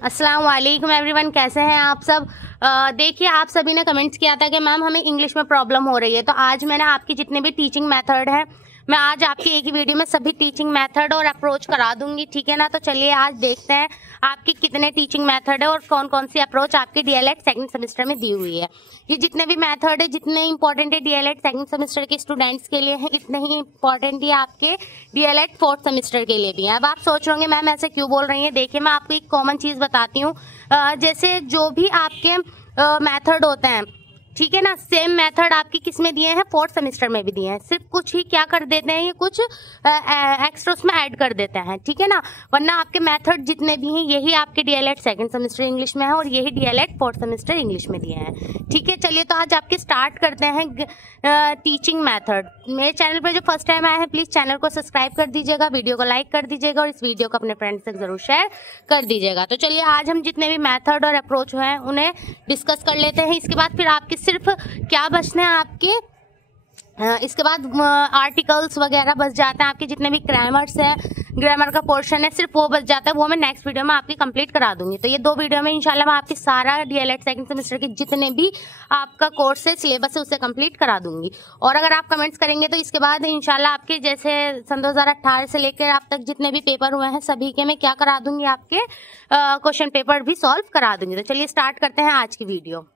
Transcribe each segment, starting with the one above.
अस्सलाम वालेकुम एवरीवन, कैसे हैं आप सब। देखिए, आप सभी ने कमेंट्स किया था कि मैम हमें इंग्लिश में प्रॉब्लम हो रही है, तो आज मैंने आपकी जितने भी टीचिंग मेथड हैं, मैं आज आपकी एक ही वीडियो में सभी टीचिंग मेथड और अप्रोच करा दूंगी, ठीक है ना। तो चलिए आज देखते हैं आपकी कितने टीचिंग मेथड है और कौन कौन सी अप्रोच आपके डीएलएड सेकंड सेमेस्टर में दी हुई है। ये जितने भी मेथड है, जितने इंपॉर्टेंट है डीएलएड सेकंड सेमेस्टर के स्टूडेंट्स के लिए है, इतने ही इंपॉर्टेंट ये आपके डीएलएड फोर्थ सेमेस्टर के लिए भी है। अब आप सोच रहे होंगे मैम ऐसे क्यों बोल रही हैं। देखिए, मैं आपको एक कॉमन चीज बताती हूँ। जैसे जो भी आपके मेथड होते हैं, ठीक है ना, सेम मेथड आपकी किस में दिए हैं, फोर्थ सेमेस्टर में भी दिए हैं। सिर्फ कुछ ही क्या कर देते हैं, ये कुछ एक्स्ट्रा उसमें ऐड कर देते हैं, ठीक है ना। वरना आपके मेथड जितने भी हैं यही आपके डीएलएड सेकंड सेमेस्टर इंग्लिश में है और यही डीएलएड फोर्थ सेमेस्टर इंग्लिश में दिए हैं, ठीक है। चलिए तो आज आपके स्टार्ट करते हैं टीचिंग मेथड। मेरे चैनल पर जो फर्स्ट टाइम आए हैं प्लीज चैनल को सब्सक्राइब कर दीजिएगा, वीडियो को लाइक कर दीजिएगा और इस वीडियो को अपने फ्रेंड्स तक जरूर शेयर कर दीजिएगा। तो चलिए आज हम जितने भी मेथड और अप्रोच हैं उन्हें डिस्कस कर लेते हैं। इसके बाद फिर आपके सिर्फ क्या बचते हैं आपके, इसके बाद आर्टिकल्स वगैरह बच जाते हैं आपके, जितने भी ग्रामर्स है, ग्रामर का पोर्शन है, सिर्फ वो बच जाता है। वो मैं नेक्स्ट वीडियो में आपकी कंप्लीट करा दूंगी। तो ये 2 वीडियो में इंशाल्लाह मैं आपकी सारा डीएलएड सेकंड सेमेस्टर के जितने भी आपका कोर्स है, सिलेबस है, उसे कंप्लीट करा दूंगी। और अगर आप कमेंट्स करेंगे तो इसके बाद इंशाल्लाह आपके जैसे सन 2018 से लेकर अब तक जितने भी पेपर हुए हैं सभी के मैं क्या करा दूंगी, आपके क्वेश्चन पेपर भी सॉल्व करा दूंगी। तो चलिए स्टार्ट करते हैं आज की वीडियो,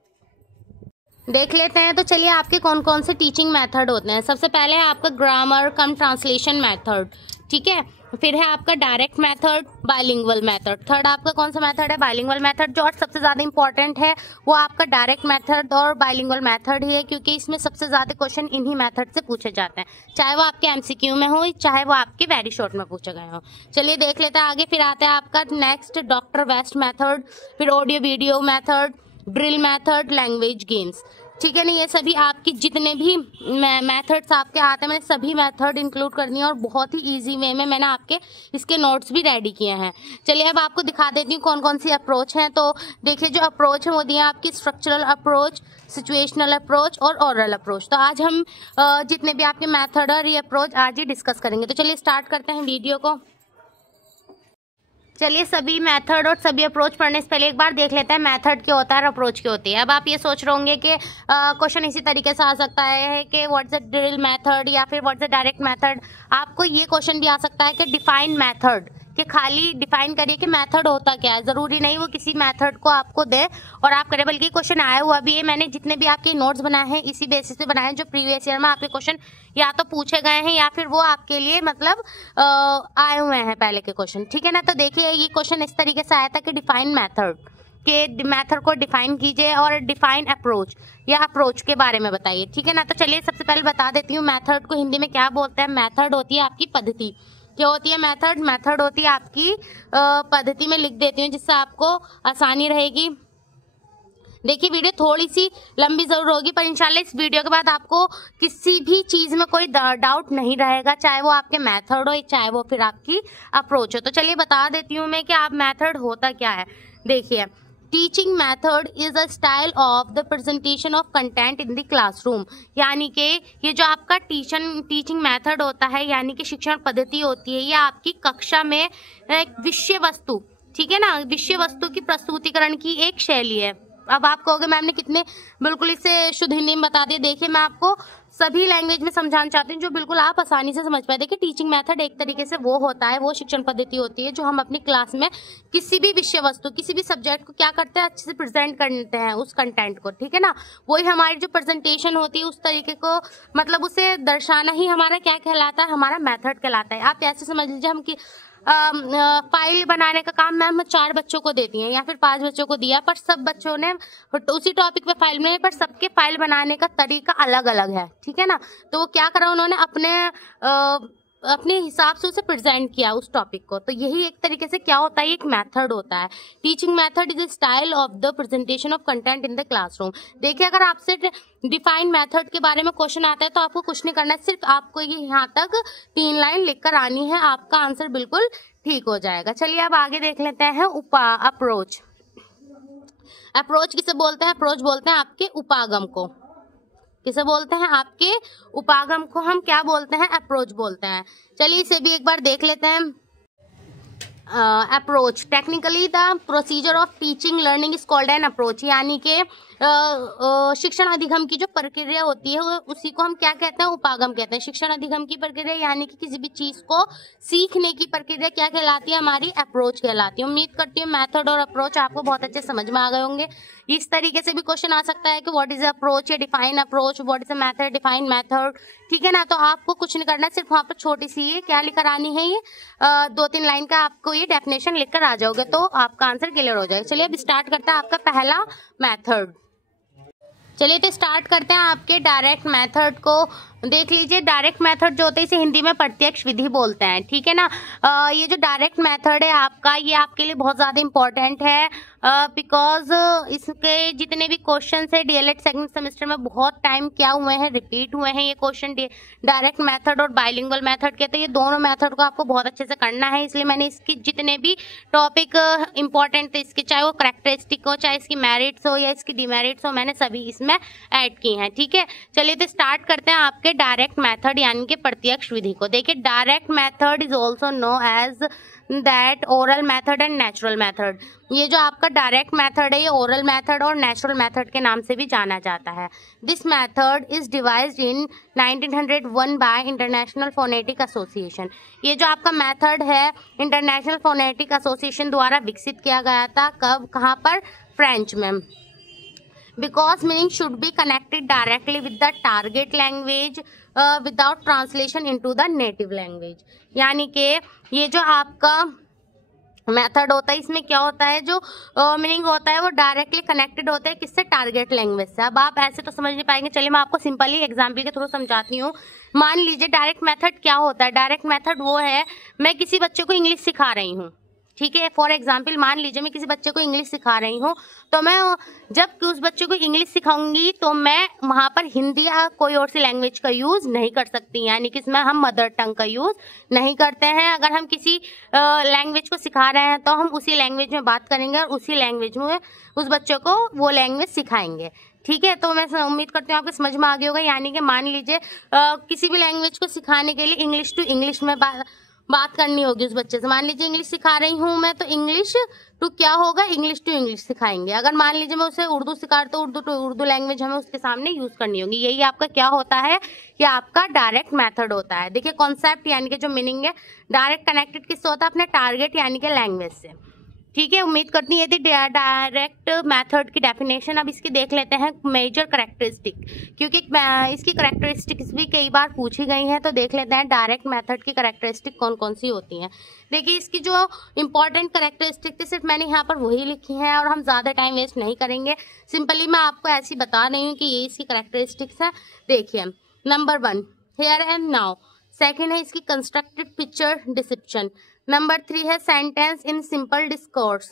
देख लेते हैं। तो चलिए आपके कौन कौन से टीचिंग मेथड होते हैं। सबसे पहले है आपका ग्रामर कम ट्रांसलेशन मेथड, ठीक है। फिर है आपका direct method, bilingual method. Third आपका कौन सा मेथड है, बाइलिंगुअल मेथड। जो और सबसे ज्यादा इंपॉर्टेंट है वो आपका डायरेक्ट मेथड और बाइलिंगुअल मेथड ही है, क्योंकि इसमें सबसे ज्यादा क्वेश्चन इन्हीं मेथड से पूछे जाते हैं, चाहे वो आपके एमसीक्यू में हो चाहे वो आपके वेरी शॉर्ट में पूछे गए हो। चलिए देख लेते हैं आगे। फिर आता है आपका नेक्स्ट डॉक्टर वेस्ट मेथड, फिर audio video method, drill method, language games, ठीक है ना। ये सभी आपकी जितने भी मेथड्स आपके आते हैं मैंने सभी मेथड इंक्लूड कर दिए और बहुत ही इजी वे में मैंने आपके इसके नोट्स भी रेडी किए हैं। चलिए अब आपको दिखा देती हूँ कौन कौन सी अप्रोच हैं। तो देखिए जो अप्रोच है वो दिए आपकी स्ट्रक्चरल अप्रोच, सिचुएशनल अप्रोच और ओरल अप्रोच। तो आज हम जितने भी आपके मेथड और ये अप्रोच आज ही डिस्कस करेंगे। तो चलिए स्टार्ट करते हैं वीडियो को। चलिए सभी मेथड और सभी अप्रोच पढ़ने से पहले एक बार देख लेते हैं मेथड क्या होता है और अप्रोच क्या होती है। अब आप ये सोच रहे होंगे कि क्वेश्चन इसी तरीके से आ सकता है कि व्हाट्स द ड्रिल मेथड या फिर व्हाट्स द डायरेक्ट मेथड। आपको ये क्वेश्चन भी आ सकता है कि डिफाइन मेथड, कि खाली डिफाइन करिए कि मेथड होता क्या है। जरूरी नहीं वो किसी मेथड को आपको दे और आप करें, बल्कि क्वेश्चन आया हुआ भी है। मैंने जितने भी आपके नोट्स बनाए हैं इसी बेसिस पे बनाए हैं, जो प्रीवियस ईयर में आपके क्वेश्चन या तो पूछे गए हैं या फिर वो आपके लिए मतलब आए हुए हैं पहले के क्वेश्चन, ठीक है ना। तो देखिए ये क्वेश्चन इस तरीके से आया था कि डिफाइन मेथड, के मेथड को डिफाइन कीजिए और डिफाइन अप्रोच या अप्रोच के बारे में बताइए, ठीक है ना। तो चलिए सबसे पहले बता देती हूँ मेथड को हिंदी में क्या बोलते हैं। मेथड होती है आपकी पद्धति। क्या होती है मेथड? मेथड होती है आपकी पद्धति में लिख देती हूँ जिससे आपको आसानी रहेगी। देखिए वीडियो थोड़ी सी लंबी जरूर होगी पर इंशाल्लाह इस वीडियो के बाद आपको किसी भी चीज में कोई डाउट नहीं रहेगा, चाहे वो आपके मेथड हो चाहे वो फिर आपकी अप्रोच हो। तो चलिए बता देती हूँ मैं कि आप मेथड होता क्या है। देखिए teaching method is a style of the presentation of content in the classroom, यानी कि ये जो आपका टीचिंग मेथड होता है यानी कि शिक्षण पद्धति होती है, ये आपकी कक्षा में एक विषय वस्तु, ठीक है ना, विषय वस्तु की प्रस्तुतिकरण की एक शैली है। अब आप कहोगे मैम ने कितने बिल्कुल इसे शुद्ध हिंदी में बता दिया। देखिए मैं आपको सभी लैंग्वेज में समझाना चाहती हूँ जो बिल्कुल आप आसानी से समझ पाए। देखिए टीचिंग मेथड एक तरीके से वो होता है, वो शिक्षण पद्धति होती है जो हम अपनी क्लास में किसी भी विषय वस्तु, किसी भी सब्जेक्ट को क्या करते हैं, अच्छे से प्रेजेंट करते हैं उस कंटेंट को, ठीक है ना। वही हमारी जो प्रेजेंटेशन होती है उस तरीके को मतलब उसे दर्शाना ही हमारा क्या कहलाता है, हमारा मेथड कहलाता है। आप ऐसे समझ लीजिए हम कि फाइल बनाने का काम मैम 4 बच्चों को देती हैं या फिर 5 बच्चों को दिया, पर सब बच्चों ने उसी टॉपिक पे फाइल बनाई, पर सबके फाइल बनाने का तरीका अलग अलग है, ठीक है ना। तो वो क्या करा उन्होंने अपने हिसाब से उसे प्रेजेंट किया उस टॉपिक को। तो यही एक तरीके से क्या होता है, एक मेथड होता है। Teaching method is style of the presentation of content in the classroom. देखिए अगर आपसे डिफाइन मेथड के बारे में क्वेश्चन आता है तो आपको कुछ नहीं करना है, सिर्फ आपको ये यहाँ तक 3 लाइन लिखकर आनी है, आपका आंसर बिल्कुल ठीक हो जाएगा। चलिए अब आगे देख लेते हैं अप्रोच। अप्रोच किसे बोलते हैं? अप्रोच बोलते हैं आपके उपागम को। किसे बोलते हैं? आपके उपागम को हम क्या बोलते हैं? अप्रोच बोलते हैं। चलिए इसे भी एक बार देख लेते हैं। Approach. Technically the procedure of teaching learning is called an approach, यानी कि शिक्षण अधिगम की जो प्रक्रिया होती है उसी को हम क्या कहते हैं, उपागम कहते हैं। शिक्षण अधिगम की प्रक्रिया यानी कि किसी भी चीज को सीखने की प्रक्रिया क्या कहलाती है, हमारी अप्रोच कहलाती है। उम्मीद करती हूँ मेथड और अप्रोच आपको बहुत अच्छे समझ में आ गए होंगे। इस तरीके से भी क्वेश्चन आ सकता है कि व्हाट इज अप्रोच या define approach, what is a method, define method, ठीक है ना। तो आपको कुछ नहीं करना, सिर्फ वहां पर छोटी सी ये क्या लिखकर आनी है, ये 2-3 लाइन का आपको ये डेफिनेशन लिखकर आ जाओगे तो आपका आंसर क्लियर हो जाएगा। चलिए अब स्टार्ट करते हैं आपका पहला मेथड। चलिए तो स्टार्ट करते हैं आपके डायरेक्ट मेथड को। देख लीजिए, डायरेक्ट मेथड जो होता है इसे हिंदी में प्रत्यक्ष विधि बोलते हैं, ठीक है ना। ये जो डायरेक्ट मेथड है आपका, ये आपके लिए बहुत ज़्यादा इम्पोर्टेंट है बिकॉज इसके जितने भी क्वेश्चन है डीएलएड सेकंड सेमेस्टर में बहुत टाइम क्या हुए हैं, रिपीट हुए हैं ये क्वेश्चन। डायरेक्ट मेथड और बाइलिंगुअल मेथड के, तो ये दोनों मेथड को आपको बहुत अच्छे से करना है। इसलिए मैंने इसकी जितने भी टॉपिक इंपॉर्टेंट थे इसके, चाहे वो करेक्टरिस्टिक हो, चाहे इसकी मेरिट्स हो या इसकी डिमेरिट्स हो, मैंने सभी इसमें ऐड की हैं, ठीक है। चलिए तो स्टार्ट करते हैं आपके डायरेक्ट मेथड यानी कि प्रत्यक्ष विधि को। देखिए, direct method is also known as that oral method and natural method. ये जो आपका डायरेक्ट मेथड है ये ओरल मेथड और नेचुरल मेथड के नाम से भी जाना जाता है। This method is devised in 1901 by international phonetic association. ये जो आपका मेथड है इंटरनेशनल फोनेटिक एसोसिएशन द्वारा विकसित किया गया था। कब, कहाँ पर, फ्रेंच में। Because meaning should be connected directly with the target language without translation into the native language। यानी कि ये जो आपका मेथड होता है इसमें क्या होता है, जो मीनिंग होता है वो डायरेक्टली कनेक्टेड होता है किससे, टारगेट लैंग्वेज से। अब आप ऐसे तो समझ नहीं पाएंगे, चलिए मैं आपको सिंपली एग्जांपल के थ्रू समझाती हूँ। मान लीजिए डायरेक्ट मेथड क्या होता है। डायरेक्ट मेथड वो है, मैं किसी बच्चे को इंग्लिश सिखा रही हूँ, ठीक है। फॉर एग्जाम्पल मान लीजिए मैं किसी बच्चे को इंग्लिश सिखा रही हूँ, तो मैं जब उस बच्चे को इंग्लिश सिखाऊंगी तो मैं वहाँ पर हिंदी या कोई और सी लैंग्वेज का यूज़ नहीं कर सकती, यानी कि इसमें हम मदर टंग का यूज़ नहीं करते हैं। अगर हम किसी लैंग्वेज को सिखा रहे हैं तो हम उसी लैंग्वेज में बात करेंगे और उसी लैंग्वेज में उस बच्चे को वो लैंग्वेज सिखाएंगे, ठीक है। तो मैं उम्मीद करती हूँ आपको समझ में आ गया होगा। यानी कि मान लीजिए किसी भी लैंग्वेज को सिखाने के लिए इंग्लिश टू इंग्लिश में बात करनी होगी उस बच्चे से। मान लीजिए इंग्लिश सिखा रही हूँ मैं, तो इंग्लिश टू क्या होगा, इंग्लिश टू इंग्लिश सिखाएंगे। अगर मान लीजिए मैं उसे उर्दू सिखा तो उर्दू टू उर्दू लैंग्वेज हमें उसके सामने यूज करनी होगी। यही आपका क्या होता है, ये आपका डायरेक्ट मेथड होता है। देखिए कॉन्सेप्ट यानी कि जो मीनिंग है, डायरेक्ट कनेक्टेड किससे होता है, अपने टारगेट यानी कि लैंग्वेज से, ठीक है। उम्मीद करती है यदि डायरेक्ट मेथड की डेफिनेशन। अब इसकी देख लेते हैं मेजर करेक्टरिस्टिक, क्योंकि इसकी करेक्टरिस्टिक्स भी कई बार पूछी गई हैं। तो देख लेते हैं डायरेक्ट मेथड की करेक्टरिस्टिक कौन कौन सी होती हैं। देखिए इसकी जो इंपॉर्टेंट करेक्टरिस्टिक थी सिर्फ मैंने यहाँ पर वही लिखी हैं और हम ज़्यादा टाइम वेस्ट नहीं करेंगे। सिंपली मैं आपको ऐसी बता रही हूँ कि ये इसकी करेक्टरिस्टिक्स है। देखिए number 1 here and now, second है इसकी कंस्ट्रक्टेड पिक्चर डिस्क्रिप्शन, नंबर 3 है सेंटेंस इन सिंपल डिस्कोर्स,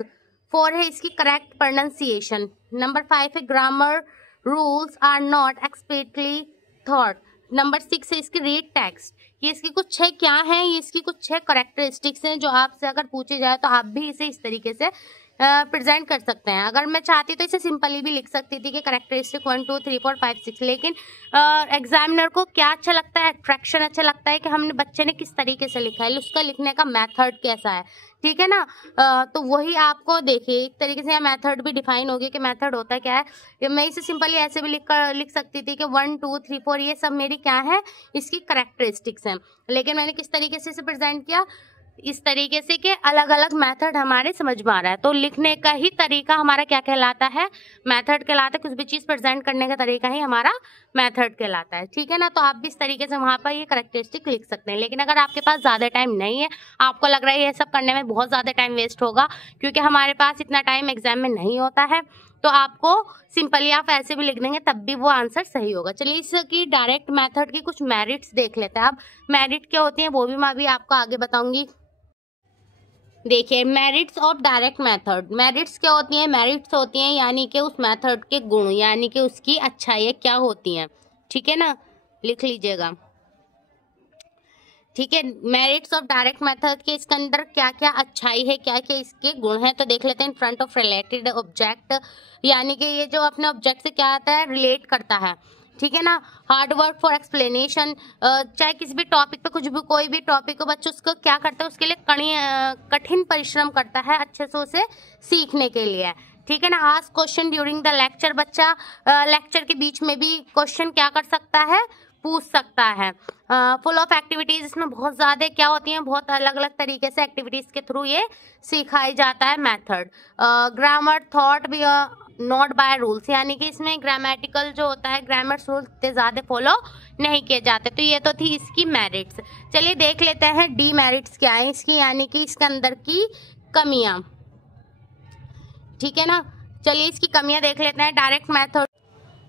4 है इसकी करेक्ट प्रोनाउंसिएशन, नंबर 5 है grammar rules are not expertly taught, number 6 है इसकी रीड टेक्स्ट। ये इसकी कुछ 6 क्या हैं, ये इसकी कुछ 6 करेक्टरिस्टिक्स हैं जो आपसे अगर पूछे जाए तो आप भी इसे इस तरीके से प्रेजेंट कर सकते हैं। अगर मैं चाहती तो इसे सिंपली भी लिख सकती थी कि करेक्टरिस्टिक 1 2 3 4 5 6, लेकिन एग्जामिनर को क्या अच्छा लगता है, अट्रैक्शन अच्छा लगता है कि हमने बच्चे ने किस तरीके से लिखा है, उसका लिखने का मेथड कैसा है, ठीक है ना। तो वही आपको देखिए एक तरीके से मेथड भी डिफाइन हो गया कि मेथड होता क्या है। मैं इसे सिंपली ऐसे भी लिख सकती थी कि 1 2 3 4 ये सब मेरी क्या है, इसकी करेक्टरिस्टिक्स हैं। लेकिन मैंने किस तरीके से इसे प्रेजेंट किया, इस तरीके से कि अलग अलग मेथड हमारे समझ में आ रहा है। तो लिखने का ही तरीका हमारा क्या कहलाता है, मेथड कहलाता है। कुछ भी चीज़ प्रेजेंट करने का तरीका ही हमारा मेथड कहलाता है, ठीक है ना। तो आप भी इस तरीके से वहाँ पर ये करेक्टरिस्टिक लिख सकते हैं। लेकिन अगर आपके पास ज़्यादा टाइम नहीं है, आपको लग रहा है ये सब करने में बहुत ज़्यादा टाइम वेस्ट होगा, क्योंकि हमारे पास इतना टाइम एग्जाम में नहीं होता है, तो आपको सिंपली आप ऐसे भी लिख देंगे तब भी वो आंसर सही होगा। चलिए इसकी डायरेक्ट मेथड की कुछ मेरिट्स देख लेते हैं। अब मेरिट क्या होती हैं वो भी मैं अभी आपको आगे बताऊंगी। देखिए merits of direct method, merits क्या होती हैं, मेरिट्स होती हैं यानी कि उस मेथड के गुण, यानी कि उसकी अच्छाइयाँ क्या होती हैं, ठीक है ना, लिख लीजिएगा, ठीक है। मेरिट्स ऑफ डायरेक्ट मेथड के इसके अंदर क्या क्या अच्छाई है, क्या क्या इसके गुण हैं, तो देख लेते हैं। In front of related object, यानी कि ये जो अपने ऑब्जेक्ट से क्या आता है, रिलेट करता है, ठीक है ना। हार्ड वर्क फॉर एक्सप्लेनेशन, चाहे किसी भी टॉपिक पे कुछ भी कोई भी टॉपिक हो, बच्चों उसको क्या करता है, उसके लिए कठिन परिश्रम करता है अच्छे से उसे सीखने के लिए, ठीक है ना। Ask question during the lecture, बच्चा लेक्चर के बीच में भी क्वेश्चन क्या कर सकता है, पूछ सकता है। फुल ऑफ एक्टिविटीज, इसमें बहुत ज़्यादा क्या होती हैं, बहुत अलग अलग तरीके से एक्टिविटीज के थ्रू ये सिखाई जाता है मेथड। ग्रामर थॉट भी नॉट बाय रूल्स, यानी कि इसमें ग्रामेटिकल जो होता है ग्रामर रूल इतने ज़्यादा फॉलो नहीं किए जाते। तो ये तो थी इसकी मेरिट्स। चलिए देख लेते हैं डीमेरिट्स क्या है इसकी, यानी कि इसके अंदर की कमियां, ठीक है ना। चलिए इसकी कमियां देख लेते हैं। डायरेक्ट मेथड,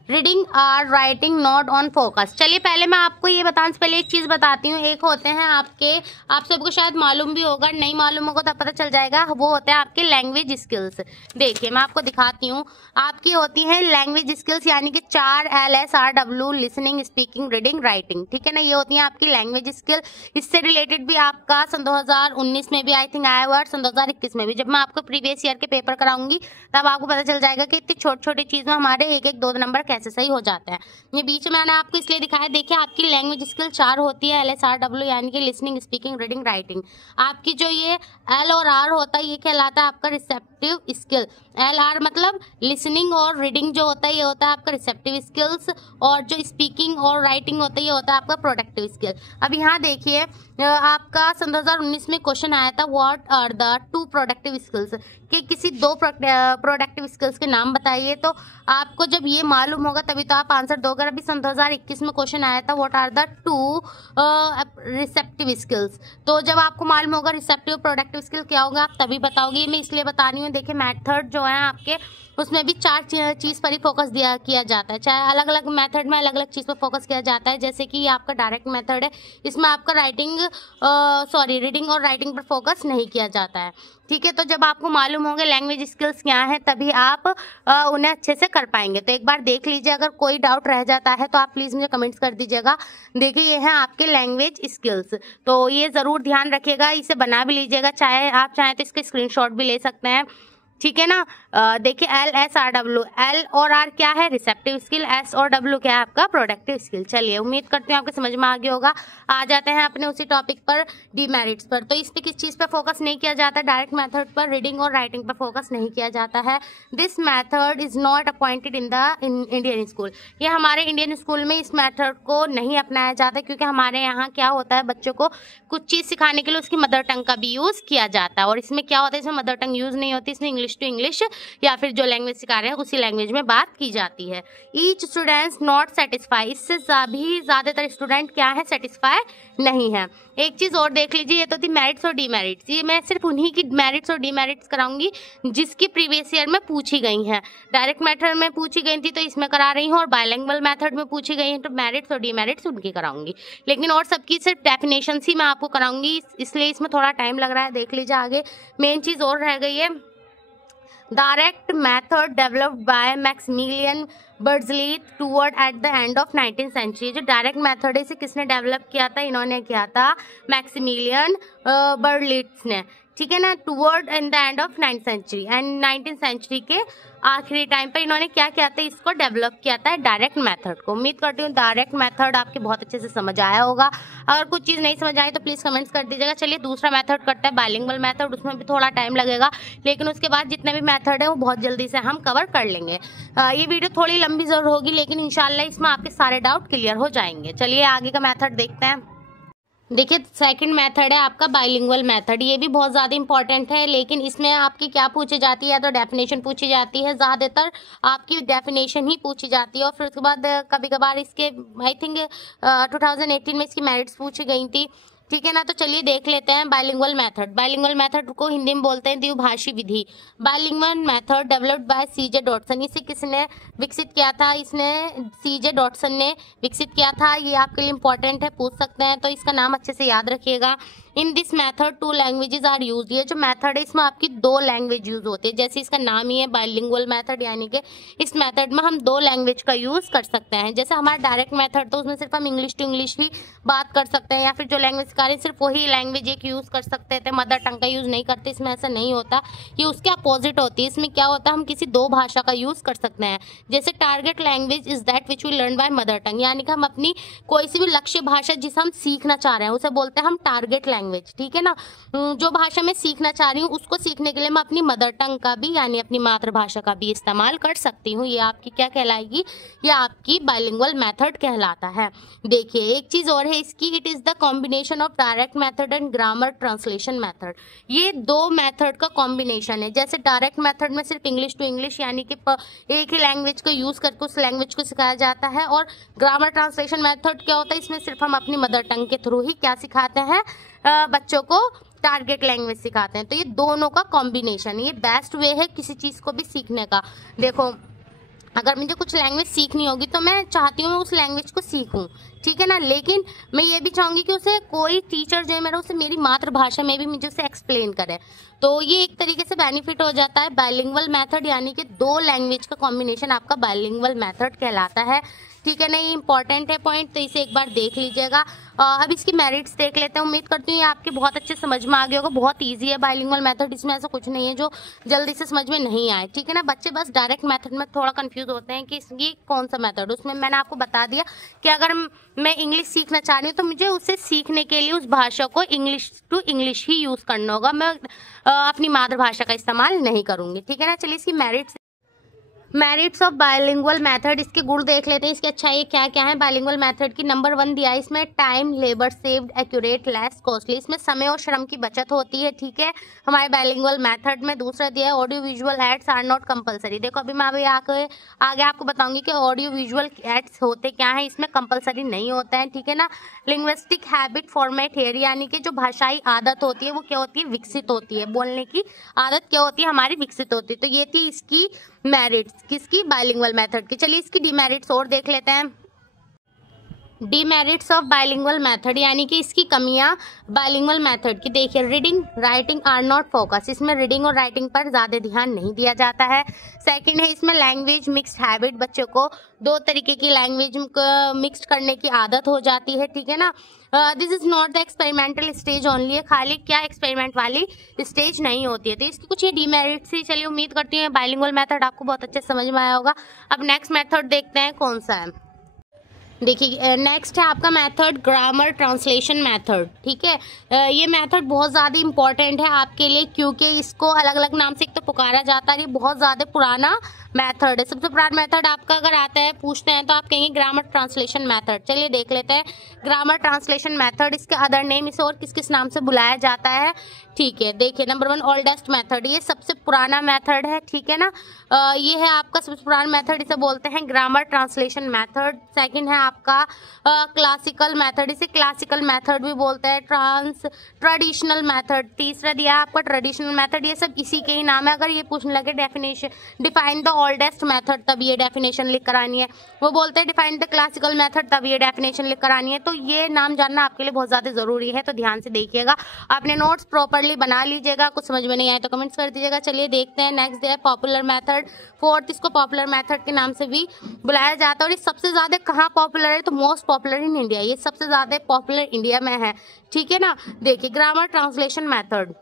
रीडिंग और राइटिंग नॉट ऑन फोकस। चलिए पहले मैं आपको ये बताने से पहले एक चीज़ बताती हूँ। एक होते हैं आपके, आप सबको शायद मालूम भी होगा, नहीं मालूम होगा तो पता चल जाएगा, वो होते हैं आपके लैंग्वेज स्किल्स। देखिए मैं आपको दिखाती हूँ, आपकी होती है लैंग्वेज स्किल्स, यानी कि 4 LSRW, listening, speaking, reading, writing, ठीक है ना। ये होती है आपकी लैंग्वेज स्किल। इससे रिलेटेड भी आपका सन 2019 में भी आई थिंक आया हुआ, सन 2021 में भी। जब मैं आपको प्रीवियस ईयर के पेपर कराऊंगी तब आपको पता चल जाएगा कि इतनी छोटी छोटी चीज़ में हमारे 1-1, 2 नंबर कैसे सही हो जाता है। ये बीच में मैंने आपको इसलिए दिखाया। देखिए आपकी लैंग्वेज स्किल 4 होती है, LSRW, यानी कि लिसनिंग, स्पीकिंग, रीडिंग, राइटिंग। आपकी जो ये L और R होता है, ये कहलाता है आपका रिसेप्टिव स्किल। LR मतलब लिसनिंग और रीडिंग जो होता है, ये होता है आपका रिसेप्टिव स्किल्स, और जो स्पीकिंग और राइटिंग होता है, ये होता है आपका प्रोडक्टिव स्किल। अब यहाँ देखिए आपका सन 2019 में क्वेश्चन आया था, what are the 2 productive skills, कि किसी 2 प्रोडक्टिव स्किल्स के नाम बताइए। तो आपको जब ये मालूम होगा तभी तो आप आंसर दोगे। अभी सन 2021 में क्वेश्चन आया था, what are the 2 receptive skills. तो जब आपको मालूम होगा रिसेप्टिव प्रोडक्टिव स्किल क्या होगा, आप तभी बताओगे। मैं इसलिए बता रही हूँ। देखिए मेथड जो है आपके, उसमें भी 4 चीज़ पर ही फोकस किया जाता है। चाहे अलग अलग मेथड में अलग अलग चीज़ पर फोकस किया जाता है। जैसे कि आपका डायरेक्ट मेथड है, इसमें आपका रीडिंग और राइटिंग पर फोकस नहीं किया जाता है, ठीक है। तो जब आपको मालूम होंगे लैंग्वेज स्किल्स क्या है, तभी आप उन्हें अच्छे से कर पाएंगे। तो एक बार देख लीजिए, अगर कोई डाउट रह जाता है तो आप प्लीज़ मुझे कमेंट्स कर दीजिएगा। देखिए ये है आपके लैंग्वेज स्किल्स, तो ये ज़रूर ध्यान रखिएगा, इसे बना भी लीजिएगा। आप चाहें तो इसके स्क्रीनशॉट भी ले सकते हैं, ठीक है ना। देखिए LSRW, L और R क्या है, रिसेप्टिव स्किल, S और W क्या है आपका प्रोडक्टिव स्किल। चलिए उम्मीद करती हूँ आपको समझ में आ गया होगा। आ जाते हैं अपने उसी टॉपिक पर, डीमेरिट्स पर। तो इस पे किस चीज़ पर फोकस नहीं किया जाता, डायरेक्ट मेथड पर, रीडिंग और राइटिंग पर फोकस नहीं किया जाता है। This method is not appointed in Indian school. ये हमारे इंडियन स्कूल में इस मेथड को नहीं अपनाया जाता, क्योंकि हमारे यहाँ क्या होता है, बच्चों को कुछ चीज़ सिखाने के लिए उसकी मदर टंग का भी यूज़ किया जाता है। और इसमें क्या होता है, इसमें मदर टंग यूज़ नहीं होती, इसमें इंग्लिश टू इंग्लिश या फिर जो लैंग्वेज सिखा रहे हैं उसी लैंग्वेज में बात की जाती है। ईच स्टूडेंट्स नॉट सेटिस्फाई, इससे भी ज़्यादातर स्टूडेंट क्या है, सेटिस्फाई नहीं है। एक चीज़ और देख लीजिए, ये तो थी मेरिट्स और डीमेरिट्स। ये मैं सिर्फ उन्हीं की मेरिट्स और डीमेरिट्स कराऊंगी जिसकी प्रीवियस ईयर में पूछी गई हैं। डायरेक्ट मेथड में पूछी गई थी तो इसमें करा रही हूँ, और बायलिंगुअल मेथड में पूछी गई हैं तो मेरिट्स और डीमेरिट्स उनकी कराऊंगी। लेकिन और सबकी सिर्फ डेफिनेशन ही मैं आपको कराऊंगी, इसलिए इसमें थोड़ा टाइम लग रहा है। देख लीजिए आगे मेन चीज़ और रह गई है। Direct method developed by Maximilian Beardsley toward at the end of 19th century. जो डायरेक्ट मेथड है इसे किसने डेवलप किया था, इन्होंने किया था मैक्सिमिलियन बर्डसलीट्स ने, ठीक है ना, toward in the end of 9th century. And 19th century के आखिरी टाइम पर इन्होंने क्या किया था, इसको डेवलप किया था डायरेक्ट मेथड को। उम्मीद करती हूँ डायरेक्ट मेथड आपके बहुत अच्छे से समझ आया होगा। अगर कुछ चीज़ नहीं समझ आई तो प्लीज़ कमेंट्स कर दीजिएगा। चलिए दूसरा मेथड करते हैं, बायलिंगुअल मेथड। उसमें भी थोड़ा टाइम लगेगा, लेकिन उसके बाद जितने भी मेथड है वो बहुत जल्दी से हम कवर कर लेंगे। ये वीडियो थोड़ी लंबी जरूर होगी, लेकिन इंशाल्लाह इसमें आपके सारे डाउट क्लियर हो जाएंगे। चलिए आगे का मेथड देखते हैं। देखिए सेकंड मेथड है आपका बाइलिंगुअल मेथड। ये भी बहुत ज़्यादा इंपॉर्टेंट है, लेकिन इसमें आपकी क्या पूछी जाती है, या तो डेफिनेशन पूछी जाती है, ज़्यादातर आपकी डेफिनेशन ही पूछी जाती है। और फिर उसके बाद कभी कभार इसके आई थिंक 2018 में इसकी मेरिट्स पूछी गई थी, ठीक है ना। तो चलिए देख लेते हैं बाइलिंगुअल मेथड। बाइलिंगुअल मेथड को हिंदी में बोलते हैं द्विभाषी विधि। Bilingual method developed by C.J. Dodson. इसे किसने विकसित किया था, इसने C.J. डॉटसन ने विकसित किया था। ये आपके लिए इंपॉर्टेंट है, पूछ सकते हैं, तो इसका नाम अच्छे से याद रखिएगा। In this method 2 languages are use. ये जो मेथड है इसमें आपकी 2 लैंग्वेज यूज होती है, जैसे इसका नाम ही है बाइलिंगुअल मेथड, यानी कि इस मेथड में हम 2 लैंग्वेज का यूज कर सकते हैं। जैसे हमारा डायरेक्ट मेथड तो उसमें सिर्फ हम इंग्लिश टू इंग्लिश ही बात कर सकते हैं, या फिर जो लैंग्वेज सिखा रहे हैं सिर्फ वही लैंग्वेज एक यूज कर सकते थे, मदर टंग का यूज नहीं करते। इसमें ऐसा नहीं होता, ये उसके अपोजिट होती है। इसमें क्या होता है, हम किसी 2 भाषा का यूज कर सकते हैं। जैसे target language is that which we learn by mother tongue, यानी कि हम अपनी कोई सी भी लक्ष्य भाषा जिसे हम सीखना चाह रहे हैं उसे बोलते हैं हम टारगेट लैंग्वेज, ठीक है ना। जो भाषा मैं सीखना चाह रही हूँ उसको सीखने के लिए मैं अपनी मदर टंग का भी यानी अपनी मातृभाषा का भी इस्तेमाल कर सकती हूँ। ये आपकी क्या कहलाएगी, ये आपकी बाइलिंगुअल मेथड कहलाता है। देखिए एक चीज और है इसकी, it is the combination of direct method and grammar translation method. ये 2 मेथड का कॉम्बिनेशन है। जैसे डायरेक्ट मेथड में सिर्फ इंग्लिश टू इंग्लिश यानी कि एक ही लैंग्वेज को यूज करके उस लैंग्वेज को सिखाया जाता है, और ग्रामर ट्रांसलेशन मेथड क्या होता है, इसमें सिर्फ हम अपनी मदर टंग के थ्रू ही क्या सिखाते हैं, बच्चों को टारगेट लैंग्वेज सिखाते हैं। तो ये दोनों का कॉम्बिनेशन, ये बेस्ट वे है किसी चीज को भी सीखने का। देखो अगर मुझे कुछ लैंग्वेज सीखनी होगी तो मैं चाहती हूँ मैं उस लैंग्वेज को सीखूं, ठीक है ना, लेकिन मैं ये भी चाहूंगी कि उसे कोई टीचर जो है मेरा उसे मेरी मातृभाषा में भी मुझे उसे एक्सप्लेन करे। तो ये एक तरीके से बेनिफिट हो जाता है बाइलिंगुअल मेथड, यानी कि 2 लैंग्वेज का कॉम्बिनेशन आपका बाइलिंगुअल मेथड कहलाता है, ठीक है ना। ये इंपॉर्टेंट है पॉइंट, तो इसे एक बार देख लीजिएगा। अब इसकी मेरिट्स देख लेते हैं। उम्मीद करती हूँ ये आपके बहुत अच्छे समझ में आ गया होगा। बहुत इजी है बाइलिंगुअल मेथड, इसमें ऐसा कुछ नहीं है जो जल्दी से समझ में नहीं आए, ठीक है ना। बच्चे बस डायरेक्ट मेथड में थोड़ा कंफ्यूज होते हैं कि ये कौन सा मेथड। उसमें मैंने आपको बता दिया कि अगर मैं इंग्लिश सीखना चाह रही हूँ तो मुझे उसे सीखने के लिए उस भाषा को इंग्लिश टू इंग्लिश ही यूज करना होगा, मैं अपनी मातृभाषा का इस्तेमाल नहीं करूंगी, ठीक है ना। चलिए इसकी मेरिट्स ऑफ बाइलिंगुअल मेथड, इसके गुण देख लेते हैं, इसकी अच्छाई क्या क्या है बाइलिंगुअल मेथड की। नंबर 1 दिया है इसमें time labour saved accurate less costly, इसमें समय और श्रम की बचत होती है, ठीक है, हमारे बाइलिंगुअल मेथड में। दूसरा दिया है audio visual aids are not compulsory. देखो अभी मैं आगे आपको बताऊंगी कि ऑडियो विजुअल एड्स होते क्या है, इसमें कंपलसरी नहीं होता है, ठीक है ना। लिंग्विस्टिक हैबिट फॉर्मेट हेयर, यानी कि जो भाषाई आदत होती है वो क्या होती है, विकसित होती है। बोलने की आदत क्या होती है, हमारी विकसित होती है। तो ये थी इसकी मेरिट्स किसकी, बाइलिंगुअल मेथड की। चलिए इसकी डिमेरिट्स और देख लेते हैं। डिमेरिट्स ऑफ बाइलिंगुअल मेथड, यानी कि इसकी कमियां बाइलिंगुअल मेथड की। देखिए reading writing are not focus, इसमें रीडिंग और राइटिंग पर ज़्यादा ध्यान नहीं दिया जाता है। सेकंड है इसमें लैंग्वेज मिक्स्ड हैबिट, बच्चों को 2 तरीके की लैंग्वेज मिक्स्ड करने की आदत हो जाती है, ठीक है ना। This is not the experimental stage only, है खाली क्या एक्सपेरिमेंट वाली स्टेज नहीं होती है। तो इसकी कुछ ये डिमेरिट्स ही। चलिए उम्मीद करती हूँ बाइलिंगुअल मेथड आपको बहुत अच्छे समझ में आया होगा। अब नेक्स्ट मेथड देखते हैं कौन सा है। देखिए नेक्स्ट है आपका मेथड ग्रामर ट्रांसलेशन मेथड, ठीक है। ये मेथड बहुत ज़्यादा इंपॉर्टेंट है आपके लिए, क्योंकि इसको अलग अलग नाम से एक तो पुकारा जाता है। ये बहुत ज़्यादा पुराना मेथड है। सबसे पुराना मेथड आपका अगर आता है पूछते हैं तो आप कहेंगे ग्रामर ट्रांसलेशन मेथड। चलिए देख लेते हैं ग्रामर ट्रांसलेशन मेथड, इसके अदर नेम इसे और किस किस नाम से बुलाया जाता है, ठीक है। देखिए नंबर 1 ओल्डेस्ट मेथड, ये सबसे पुराना मेथड है, ठीक है ना। ये है आपका सबसे पुराना मेथड, इसे बोलते हैं ग्रामर ट्रांसलेशन मेथड। सेकंड है आपका क्लासिकल मेथड, इसे क्लासिकल मेथड भी बोलते हैं। ट्रेडिशनल मेथड तीसरा दिया है आपका ट्रेडिशनल मेथड। ये सब इसी के ही नाम है। अगर ये पूछने लगे definition define the oldest method, तब ये डेफिनेशन लिख कर आनी है। वो बोलते हैं डिफाइन द क्लासिकल मेथड, तब ये डेफिनेशन लिख कर आनी है। तो ये नाम जानना आपके लिए बहुत ज़्यादा ज़रूरी है, तो ध्यान से देखिएगा, अपने नोट्स प्रॉपरली बना लीजिएगा। कुछ समझ में नहीं आए तो कमेंट्स कर दीजिएगा। चलिए देखते हैं नेक्स्ट है पॉपुलर मेथड। 4th इसको पॉपुलर मेथड के नाम से भी बुलाया जाता है। और ये सबसे ज़्यादा कहाँ पॉपुलर है, तो मोस्ट पॉपुलर इन इंडिया, ये सबसे ज़्यादा पॉपुलर इंडिया में है, ठीक है ना। देखिए ग्रामर ट्रांसलेशन मेथड,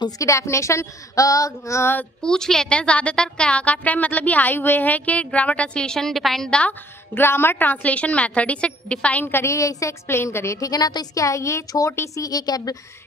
इसकी डेफिनेशन पूछ लेते हैं ज़्यादातर, काफी टाइम मतलब ये आए हुए है कि grammar translation define the grammar translation method, इसे डिफाइन करिए या इसे एक्सप्लेन करिए, ठीक है ना। तो इसकी ये छोटी सी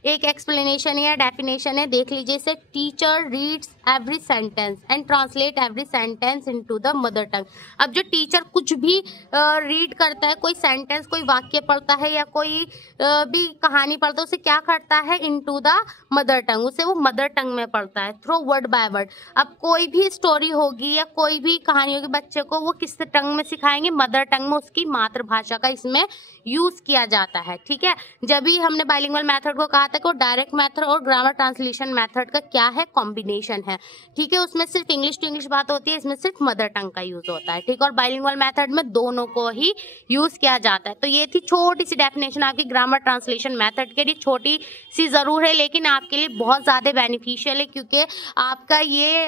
एक एक्सप्लेनेशन या डेफिनेशन है, देख लीजिए इसे। Teacher reads every sentence and translate every sentence into the mother tongue. अब जो टीचर कुछ भी रीड करता है, कोई सेंटेंस कोई वाक्य पढ़ता है या कोई भी कहानी पढ़ता है, उसे क्या करता है, इनटू द मदर टंग, उसे वो मदर टंग में पढ़ता है थ्रू वर्ड बाय वर्ड। अब कोई भी स्टोरी होगी या कोई भी कहानी होगी, बच्चे को वो किस टंग में सिखाएंगे, मदर टंग में, उसकी मातृभाषा का इसमें यूज किया जाता है। ठीक है, जब भी हमने बाइलिंगुअल मेथड को कहा था कि वो डायरेक्ट मेथड और ग्रामर ट्रांसलेशन मेथड का क्या है, कॉम्बिनेशन है। ठीक है, उसमें सिर्फ इंग्लिश टू इंग्लिश बात होती है, इसमें सिर्फ मदर टंग का यूज होता है। ठीक है, और बाइलिंगुअल मेथड में दोनों को ही यूज किया जाता है। तो ये थी छोटी सी डेफिनेशन आपकी ग्रामर ट्रांसलेशन मेथड के लिए। छोटी सी जरूर है लेकिन आपके लिए बहुत ज्यादा बेनिफिशियल है, क्योंकि आपका ये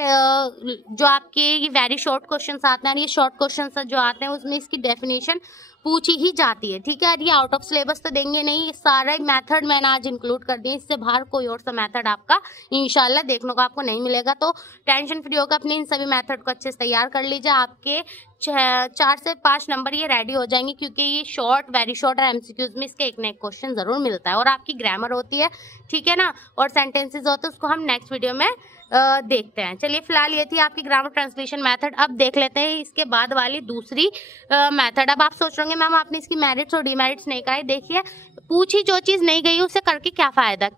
जो आपके वेरी शॉर्ट क्वेश्चंस आते हैं, ये शॉर्ट क्वेश्चंस जो आते हैं उसमें इसकी डेफिनेशन पूछी ही जाती है। ठीक है, ये आउट ऑफ सिलेबस तो देंगे नहीं, सारा मेथड मैंने आज इंक्लूड कर दिया, इससे बाहर कोई और सा मेथड आपका इंशाल्लाह देखने को आपको नहीं मिलेगा। तो टेंशन फ्री होकर अपने इन सभी मेथड को अच्छे से तैयार कर लीजिए, आपके 4 से 5 नंबर ये रेडी हो जाएंगे, क्योंकि ये शॉर्ट, वेरी शॉर्ट और एमसीक्यूज में इसके एक ना एक क्वेश्चन जरूर मिलता है। और आपकी ग्रामर होती है, ठीक है ना, और सेंटेंसेज होते हैं, उसको हम नेक्स्ट वीडियो में देखते हैं। चलिए फिलहाल ये थी आपकी ग्रामर ट्रांसलेशन मेथड। अब देख लेते हैं इसके बाद वाली दूसरी मेथड। अब आप सोच रहे होंगे मैम आपने इसकी मेरिट्स और डीमेरिट्स नहीं कहा है। देखिए, पूछी जो चीज नहीं गई उसे करके क्या फायदा।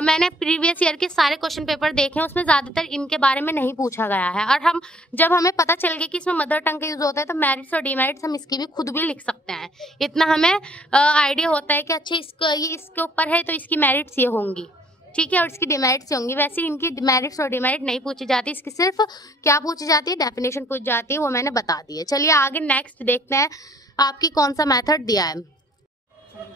मैंने प्रीवियस ईयर के सारे क्वेश्चन पेपर देखे हैं, उसमें ज्यादातर इनके बारे में नहीं पूछा गया है। और जब हमें पता चल गया कि इसमें मदर टंग का यूज होता है, तो मेरिट्स और डीमेरिट्स हम इसकी भी खुद भी लिख सकते हैं। इतना हमें आइडिया होता है कि अच्छा इसके ऊपर है तो इसकी मेरिट्स ये होंगी, ठीक है, और इसकी डिमेरिट्स होंगी। वैसे इनकी मेरिट्स और डिमेरिट नहीं पूछी जाती, इसकी सिर्फ क्या पूछी जाती है, डेफिनेशन पूछी जाती है, वो मैंने बता दी है। चलिए आगे नेक्स्ट देखते हैं आपकी कौन सा मेथड दिया है।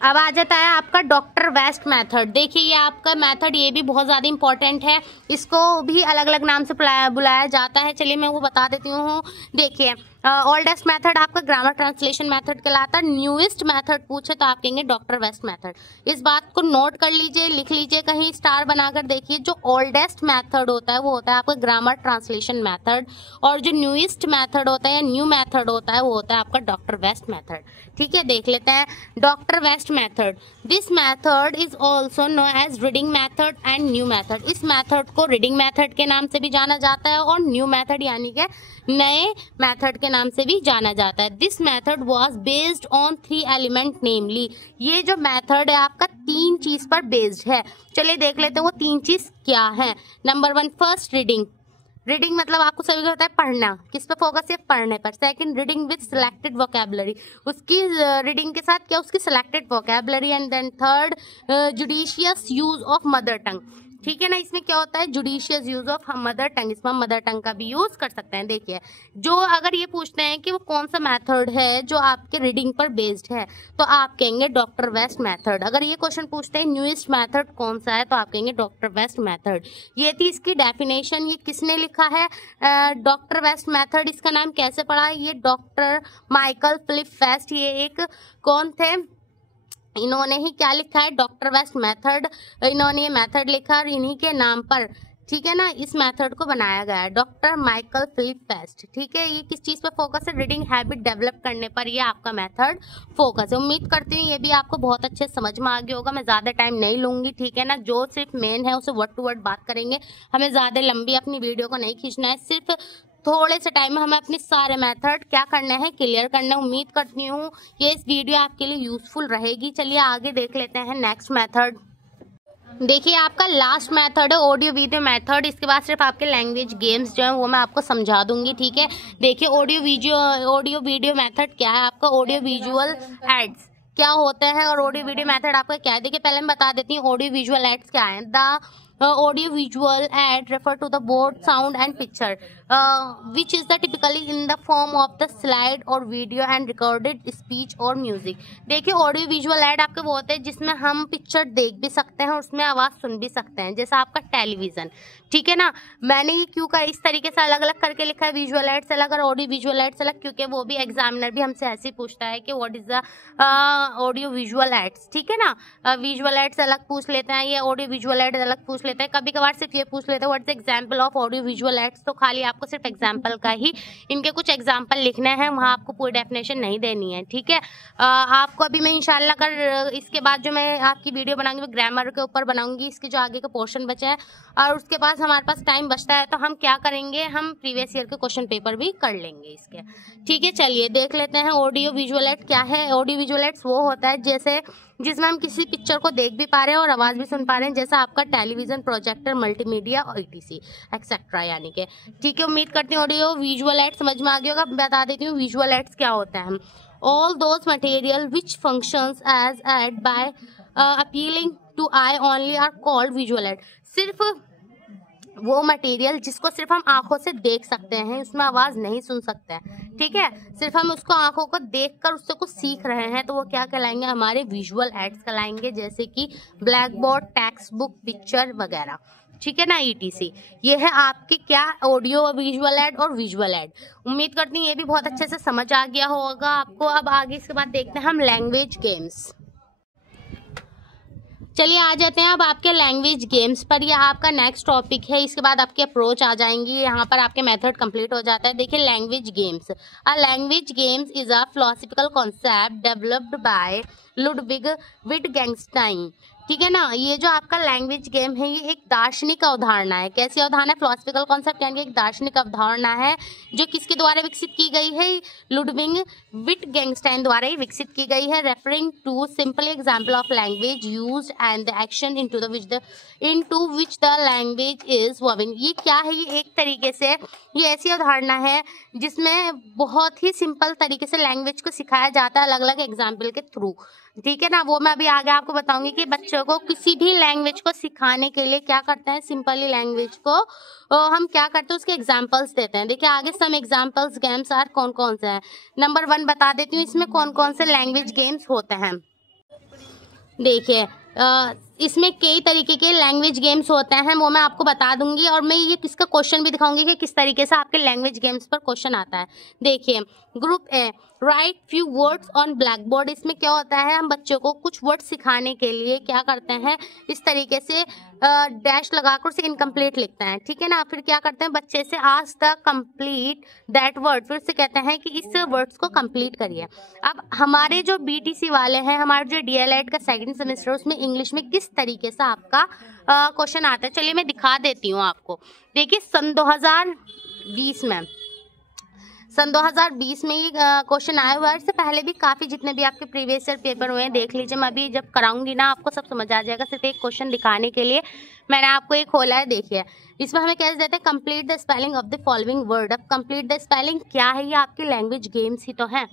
अब आ जाता है आपका डॉक्टर वेस्ट मेथड। देखिए, ये आपका मेथड ये भी बहुत ज़्यादा इंपॉर्टेंट है, इसको भी अलग अलग नाम से बुलाया जाता है। चलिए मैं वो बता देती हूँ। देखिए, ओल्डेस्ट मेथड आपका ग्रामर ट्रांसलेशन मेथड कहलाता है। न्यूएस्ट मेथड पूछे तो आप कहेंगे डॉक्टर वेस्ट मेथड। इस बात को नोट कर लीजिए, लिख लीजिए कहीं स्टार बनाकर। देखिए, जो ओल्डेस्ट मेथड होता है वो होता है आपका ग्रामर ट्रांसलेशन मेथड, और जो न्यूएस्ट मेथड होता है या न्यू मेथड होता है वो होता है आपका डॉक्टर वेस्ट मेथड। ठीक है, देख लेते हैं doctor West method. This method is also known as reading method and new method. इस मेथड को रीडिंग मेथड के नाम से भी जाना जाता है और न्यू मेथड यानी कि नए मेथड के नाम से भी जाना जाता है। This method was based on 3 element, namely, ये जो मेथड है आपका 3 चीज पर बेस्ड है। चलिए देख लेते हैं वो 3 चीज क्या है। Number 1, first reading. रीडिंग मतलब आपको सभी को होता है पढ़ना, किस पे फोकस है, पढ़ने पर। Second, reading with selected vocabulary, उसकी रीडिंग के साथ क्या, उसकी selected vocabulary. And then third, judicious use of mother tongue. ठीक है ना, इसमें क्या होता है, judicious use of mother tongue, इसमें मदर टंग का भी यूज कर सकते हैं। देखिए, जो अगर ये पूछते हैं कि वो कौन सा मेथड है जो आपके रीडिंग पर बेस्ड है, तो आप कहेंगे डॉक्टर वेस्ट मेथड। अगर ये क्वेश्चन पूछते हैं न्यूएस्ट मेथड कौन सा है, तो आप कहेंगे डॉक्टर वेस्ट मेथड। ये थी इसकी डेफिनेशन। ये किसने लिखा है, डॉक्टर वेस्ट मेथड। इसका नाम कैसे पड़ा है, ये डॉक्टर माइकल फिलिप वेस्ट, ये एक कौन थे, इन्होंने ही क्या लिखा है, डॉक्टर वेस्ट मेथड। इन्होंने ये मेथड लिखा और इन्हीं के नाम पर, ठीक है ना, इस मेथड को बनाया गया है, डॉक्टर माइकल फिलिप वेस्ट। ठीक है, ये किस चीज पर फोकस है, रीडिंग हैबिट डेवलप करने पर ये आपका मेथड फोकस है। उम्मीद करती हूँ ये भी आपको बहुत अच्छे समझ में आ गया होगा। मैं ज्यादा टाइम नहीं लूंगी, ठीक है ना, जो सिर्फ मेन है उसे वर्ड टू वर्ड बात करेंगे। हमें ज्यादा लंबी अपनी वीडियो को नहीं खींचना है, सिर्फ थोड़े से टाइम में हमें अपने सारे मेथड क्या करना है, क्लियर करना है। उम्मीद करती हूँ ये इस वीडियो आपके लिए यूजफुल रहेगी। चलिए आगे देख लेते हैं नेक्स्ट मेथड। देखिए, आपका लास्ट मेथड है ऑडियो वीडियो मेथड। इसके बाद सिर्फ आपके लैंग्वेज गेम्स जो है वो मैं आपको समझा दूंगी। ठीक है, देखिए ऑडियो वीडियो मेथड क्या है आपका, ऑडियो विजुअल एड्स क्या होते हैं और ऑडियो वीडियो मेथड आपका क्या है। देखिए, पहले मैं बता देती हूँ ऑडियो विजुअल एड्स क्या है। The audio visual ad refer to the both sound and picture which is the typically in the form of the slide or video and recorded speech or music। देखिए, audio visual add आपके वो होते हैं जिसमें हम picture देख भी सकते हैं और उसमें आवाज सुन भी सकते हैं, जैसा आपका टेलीविजन। ठीक है ना, मैंने ये क्यों का इस तरीके से अलग अलग करके लिखा है, विजुअल एड्स अलग और ऑडियो विजुअल एड्स अलग, क्योंकि वो भी एग्जामिनर भी हमसे ऐसे ही पूछता है कि what is the audio visual ads. ठीक है ना, विजुअल एड्स अलग पूछ लेते हैं, ये ऑडियो विजुअल एड्स अलग पूछ लेते हैं। कभी कभार सिर्फ ये पूछ लेते हैं what is example of audio visual ads, तो खाली आपको सिर्फ एग्जाम्पल का ही इनके कुछ एग्जाम्पल लिखने हैं, वहाँ आपको पूरी डेफिनेशन नहीं देनी है। ठीक है, आपको अभी मैं इंशाल्लाह कर इसके बाद जो मैं आपकी वीडियो बनाऊंगी वो ग्रामर के ऊपर बनाऊंगी, इसके जो आगे का पोर्शन बचा है, और उसके पास हमारे पास टाइम बचता है तो हम क्या करेंगे, हम प्रीवियस ईयर के क्वेश्चन पेपर भी कर लेंगे इसके। ठीक है, चलिए देख लेते हैं ऑडियो विजुअल एड क्या है। ऑडियो विजुअल एड्स वो होता है जैसे जिसमें हम किसी पिक्चर को देख भी पा रहे हैं और आवाज़ भी सुन पा रहे हैं, जैसा आपका टेलीविजन, प्रोजेक्टर, मल्टीमीडिया और ETC एक्सेट्रा यानी कि। ठीक है, उम्मीद करती हूँ ऑडियो विजुअल एड समझ में आ गया होगा। बता देती हूँ विजुअल एड्स क्या होता है। All those material which functions as aid by appealing to eye only are called visual aid. सिर्फ वो मटेरियल जिसको सिर्फ हम आंखों से देख सकते हैं, उसमें आवाज़ नहीं सुन सकते हैं, ठीक है, सिर्फ हम उसको आंखों को देखकर उससे कुछ सीख रहे हैं, तो वो क्या कहलाएंगे, हमारे विजुअल एड्स कहलाएंगे, जैसे कि black board, text book, picture वगैरह। ठीक है ना, ETC। ये है आपके क्या, ऑडियो विजुअल एड और विजुअल एड। उम्मीद करती हूँ ये भी बहुत अच्छे से समझ आ गया होगा आपको। अब आगे इसके बाद देखते हैं हम लैंग्वेज गेम्स। चलिए आ जाते हैं अब आपके लैंग्वेज गेम्स पर। यह आपका नेक्स्ट टॉपिक है, इसके बाद आपके अप्रोच आ जाएंगी, यहाँ पर आपके मेथड कंप्लीट हो जाता है। देखिए language games. A language games is a philosophical concept developed by Ludwig Wittgenstein. ठीक है ना, ये जो आपका लैंग्वेज गेम है ये एक दार्शनिक अवधारणा है। कैसी अवधारणा है, फिलोसॉफिकल कॉन्सेप्ट यानी एक दार्शनिक अवधारणा है जो किसके द्वारा विकसित की गई है, लुडविग विटगेंस्टाइन द्वारा ही विकसित की गई है। Referring to simple example of language used and the action into which the language is woven. ये क्या है, ये एक तरीके से ये ऐसी अवधारणा है जिसमें बहुत ही सिंपल तरीके से लैंग्वेज को सिखाया जाता है अलग अलग एग्जाम्पल के थ्रू। ठीक है ना, वो मैं अभी आगे आपको बताऊंगी कि बच्चों को किसी भी लैंग्वेज को सिखाने के लिए क्या करते हैं, सिंपली लैंग्वेज को हम क्या करते हैं, उसके एग्जांपल्स देते हैं। देखिए आगे सम एग्जांपल्स गेम्स आर कौन कौन से हैं। नंबर 1 बता देती हूँ इसमें कौन कौन से लैंग्वेज गेम्स होते हैं। देखिए इसमें कई तरीके के लैंग्वेज गेम्स होते हैं, वो मैं आपको बता दूंगी और मैं ये किसका क्वेश्चन भी दिखाऊंगी कि किस तरीके से आपके लैंग्वेज गेम्स पर क्वेश्चन आता है। देखिए group A, right few words on black board. इसमें क्या होता है, हम बच्चों को कुछ वर्ड सिखाने के लिए क्या करते हैं, इस तरीके से डैश लगाकर उसे इनकम्प्लीट लिखते हैं। ठीक है ना, फिर क्या करते हैं, बच्चे से आज तक कंप्लीट दैट वर्ड, फिर से कहते हैं कि इस वर्ड्स को कंप्लीट करिए। अब हमारे जो BTC वाले हैं, हमारे जो DLED का सेकंड सेमेस्टर, उसमें इंग्लिश में किस तरीके से आपका क्वेश्चन आता है, चलिए मैं दिखा देती हूँ आपको। देखिए सन 2020 में ये क्वेश्चन आया हुआ है। इससे पहले भी काफ़ी जितने भी आपके प्रीवियस ईयर पेपर हुए हैं देख लीजिए, मैं अभी जब कराऊंगी ना आपको सब समझ आ जाएगा। सिर्फ एक क्वेश्चन दिखाने के लिए मैंने आपको एक खोला है। देखिए इसमें हमें कैसे देते हैं, complete the spelling of the following word. अब कंप्लीट द स्पेलिंग क्या है, ये आपके लैंग्वेज गेम्स ही तो हैं।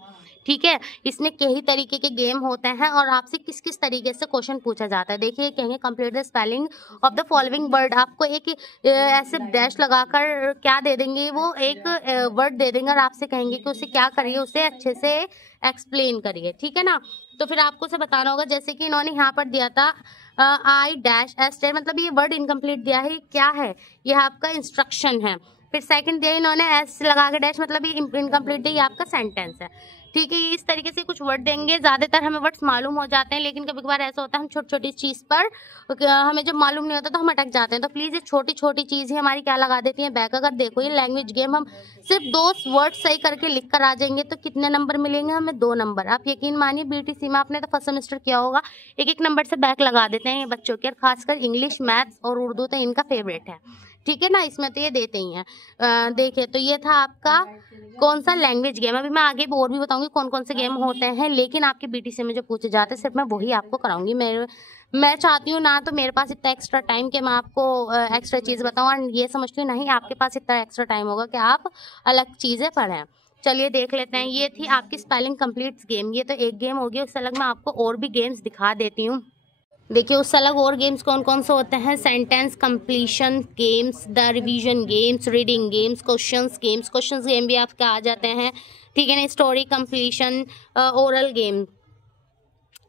ठीक है, इसमें कई तरीके के गेम होते हैं और आपसे किस किस तरीके से क्वेश्चन पूछा जाता है। देखिए कहेंगे complete the spelling of the following word, आपको एक ऐसे डैश लगाकर क्या दे देंगे, वो एक वर्ड दे देंगे और आपसे कहेंगे कि उसे क्या करिए, उसे अच्छे से एक्सप्लेन करिए। ठीक है ना, तो फिर आपको उसे बताना होगा। जैसे कि इन्होंने यहाँ पर दिया था I-S, मतलब ये वर्ड इनकम्प्लीट दिया है, क्या है, यह आपका इंस्ट्रक्शन है। फिर सेकंड दिया इन्होंने S लगा के डैश, मतलब ये इनकम्प्लीट है, ये आपका सेंटेंस है। ठीक है, इस तरीके से कुछ वर्ड देंगे। ज़्यादातर हमें वर्ड्स मालूम हो जाते हैं, लेकिन कभी कभार ऐसा होता है हम छोटी छोटी चीज़ पर हमें जब मालूम नहीं होता तो हम अटक जाते हैं। तो प्लीज़ ये छोटी छोटी चीज़ ही हमारी क्या लगा देती है, बैक। अगर देखो ये लैंग्वेज गेम, हम सिर्फ 2 वर्ड सही करके लिख कर आ जाएंगे तो कितने नंबर मिलेंगे हमें, 2 नंबर। आप यकीन मानिए BTC में आपने तो फर्स्ट सेमेस्टर किया होगा, एक नंबर से बैक लगा देते हैं ये बच्चों के, और खासकर इंग्लिश, मैथ्स और उर्दू तो इनका फेवरेट है। ठीक है ना, इसमें तो ये देते ही हैं। देखिए तो ये था आपका कौन सा लैंग्वेज गेम। अभी मैं आगे और भी बताऊंगी कौन कौन से गेम होते हैं, लेकिन आपके BTC में जो पूछे जाते हैं सिर्फ मैं वही आपको कराऊंगी। मैं चाहती हूँ ना तो मेरे पास इतना एक्स्ट्रा टाइम कि मैं आपको एक्स्ट्रा चीज़ बताऊँ, और ये समझती हूँ नहीं आपके पास इतना एक्स्ट्रा टाइम होगा कि आप अलग चीज़ें पढ़ें। चलिए देख लेते हैं, ये थी आपकी स्पेलिंग कंप्लीट्स गेम। ये तो एक गेम हो गया, उससे अलग मैं आपको और भी गेम्स दिखा देती हूँ। देखिए उससे अलग और गेम्स कौन कौन से होते हैं, sentence completion games, the revision games, reading games, questions game भी आपके आ जाते हैं। ठीक है ना, स्टोरी कंप्लीशन, ओरल गेम।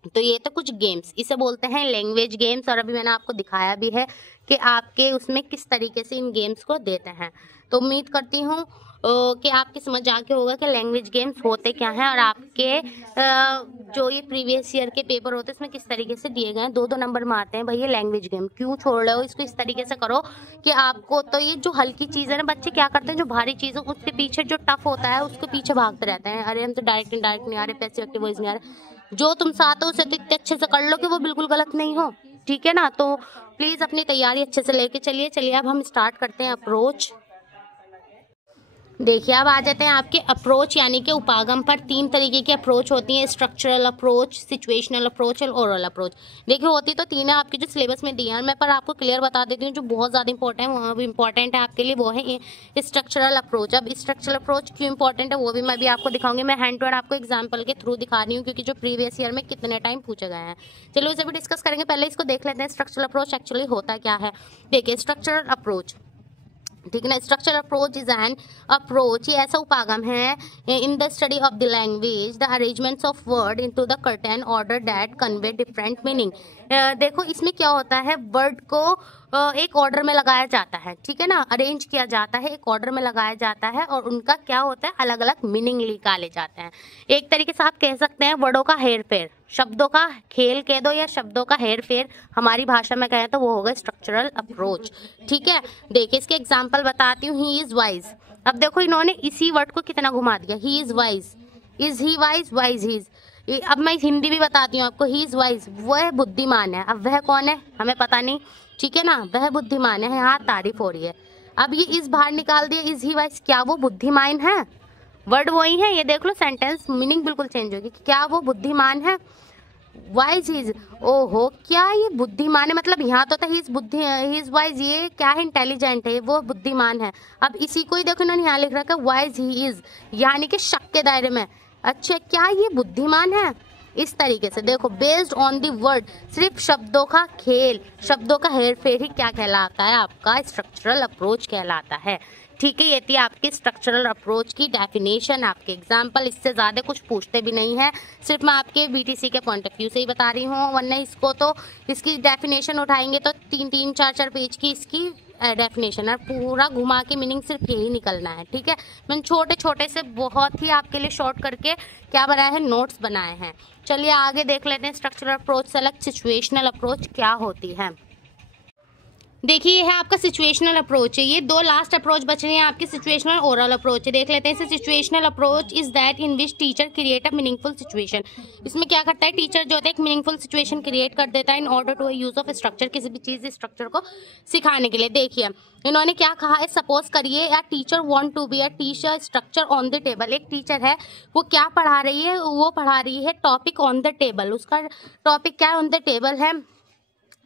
तो ये तो कुछ गेम्स, इसे बोलते हैं लैंग्वेज गेम्स, और अभी मैंने आपको दिखाया भी है कि आपके उसमें किस तरीके से इन गेम्स को देते हैं। तो उम्मीद करती हूँ कि आपकी समझ आ गया होगा कि लैंग्वेज गेम्स होते क्या हैं, और आपके जो ये प्रीवियस ईयर के पेपर होते हैं इसमें किस तरीके से दिए गए हैं। 2-2 नंबर में आते हैं भाई ये लैंग्वेज गेम। क्यों छोड़ रहे हो इसको, इस तरीके से करो कि आपको तो ये जो हल्की चीज़ है ना, बच्चे क्या करते हैं जो भारी चीज़ हो उसके पीछे जो टफ होता है उसके पीछे भागते रहते हैं। अरे हम तो डायरेक्ट नहीं आ रहे, पैसिव एक्टिव वॉइस नहीं आ रहे। जो तुमसे आता है उसे इतने अच्छे से कर लो कि वो बिल्कुल गलत नहीं हो। ठीक है ना, तो प्लीज़ अपनी तैयारी अच्छे से लेके चलिए। अब हम स्टार्ट करते हैं अप्रोच। देखिए अब आ जाते हैं आपके अप्रोच यानी कि उपागम पर। 3 तरीके की अप्रोच होती हैं, स्ट्रक्चरल अप्रोच, सिचुएशनल अप्रोच और ओरल अप्रोच। देखिए होती तो 3 है, आपके जो सिलेबस में दिया है, मैं पर आपको क्लियर बता देती हूँ जो बहुत ज़्यादा इंपॉर्टेंट है, वहाँ भी इंपॉर्टेंट है आपके लिए, वो है स्ट्रक्चरल अप्रोच। अब स्ट्रक्चरल अप्रोच क्यों इंपॉर्टेंट है वो भी मैं भी आपको दिखाऊंगी। मैं हैंड टू हैंड आपको एग्जाम्पल के थ्रू दिखा रही हूँ क्योंकि जो प्रीवियस ईयर में कितने टाइम पूछे गए हैं। चलिए उसे भी डिस्कस करेंगे, पहले इसको देख लेते हैं स्ट्रक्चरल अप्रोच एक्चुअली होता क्या है। देखिए स्ट्रक्चरल अप्रोच, ठीक है ना, structural approach is an approach, ये ऐसा उपागम है in the study of the language the arrangements of word into the curtain order that convey different meaning. देखो इसमें क्या होता है, वर्ड को एक ऑर्डर में लगाया जाता है, ठीक है ना, अरेंज किया जाता है, एक ऑर्डर में लगाया जाता है और उनका क्या होता है, अलग अलग मीनिंग निकाले जाते हैं। एक तरीके से आप कह सकते हैं वर्डों का हेर फेर, शब्दों का खेल कह दो या शब्दों का हेर फेर, हमारी भाषा में कहें तो वो होगा स्ट्रक्चरल अप्रोच। ठीक है, देखिए इसके एग्जाम्पल बताती हूँ। ही इज वाइज, अब देखो इन्होंने इसी वर्ड को कितना घुमा दिया, he is wise, is he wise, wise he is. अब मैं हिंदी भी बताती हूँ आपको, ही इज वाइज, वह बुद्धिमान है। अब वह कौन है हमें पता नहीं, ठीक है ना, वह बुद्धिमान है, यहाँ तारीफ हो रही है। अब ये इस बाहर निकाल दिया, इज ही वाइज, क्या वो बुद्धिमान है, वर्ड वही है, ये देख लो सेंटेंस मीनिंग बिल्कुल चेंज होगी, क्या वो बुद्धिमान है, वाइज इज, ओहो क्या ये बुद्धिमान है, मतलब यहाँ तो था ही इज वाइज, ये क्या है, इंटेलिजेंट है, वो बुद्धिमान है। अब इसी को ही देखो इन्होंने यहाँ लिख रखा है वाइज ही इज, यानी कि शक के दायरे में, अच्छा क्या ये बुद्धिमान है। इस तरीके से देखो बेस्ड ऑन दी वर्ड, सिर्फ शब्दों का खेल, शब्दों का हेर फेर ही क्या कहलाता है, आपका स्ट्रक्चरल अप्रोच कहलाता है। ठीक है, ये थी आपकी स्ट्रक्चरल अप्रोच की डेफिनेशन, आपके एग्जाम्पल, इससे ज़्यादा कुछ पूछते भी नहीं है, सिर्फ मैं आपके बीटीसी के पॉइंट ऑफ व्यू से ही बता रही हूँ, वरना इसको तो इसकी डेफिनेशन उठाएंगे तो 3-3, 4-4 पेज की इसकी डेफिनेशन है, पूरा घुमा के मीनिंग सिर्फ यही निकलना है। ठीक है, मैंने छोटे छोटे से बहुत ही आपके लिए शॉर्ट करके क्या बनाया है, नोट्स बनाए हैं। चलिए आगे देख लेते हैं स्ट्रक्चरल अप्रोच से अलग सिचुएशनल अप्रोच क्या होती है। देखिए ये है आपका सिचुएशनल अप्रोच है, ये 2 लास्ट अप्रोच बच रहे हैं आपके, सिचुएशनल ओरल अप्रोच है। देख लेते हैं इसे। Situational approach is that in which teacher create a meaningful situation. इसमें क्या करता है, टीचर जो होता है एक मीनिंगफुल सिचुएशन क्रिएट कर देता है in order to use of structure, किसी भी चीज स्ट्रक्चर को सिखाने के लिए। देखिए इन्होंने क्या कहा है, सपोज करिए या teacher want to be a teacher structure on the table. एक टीचर है वो क्या पढ़ा रही है, वो पढ़ा रही है टॉपिक ऑन द टेबल, उसका टॉपिक क्या है, ऑन द टेबल है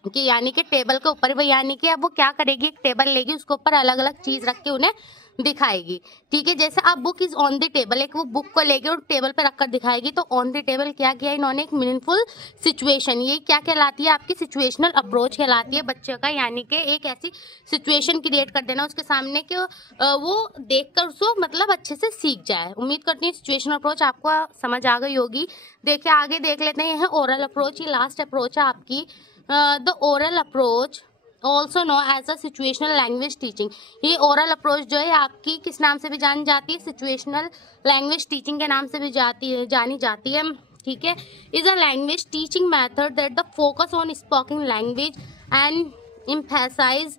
कि यानी कि टेबल के ऊपर, वो यानी कि अब वो क्या करेगी, एक टेबल लेगी, उसके ऊपर अलग अलग चीज रख के उन्हें दिखाएगी। ठीक है, जैसे अब book is on the table, एक वो बुक को लेके और टेबल पे रखकर दिखाएगी, तो ऑन द टेबल क्या किया इन्होंने, एक मीनिंगफुल सिचुएशन, ये क्या कहलाती है आपकी सिचुएशनल अप्रोच कहलाती है बच्चे का, यानी कि एक ऐसी सिचुएशन क्रिएट कर देना उसके सामने कि वो देखकर उसको मतलब अच्छे से सीख जाए। उम्मीद करती हूँ सिचुएशनल अप्रोच आपको समझ आ गई होगी। देखिए आगे देख लेते हैं, यह ओरल अप्रोच, ये लास्ट अप्रोच है आपकी। The oral approach also known as a situational language teaching। ये oral approach जो है आपकी किस नाम से भी जानी जाती है, situational language teaching के नाम से भी जानी जाती है। ठीक है, is a language teaching method that the focus on spoken language and emphasize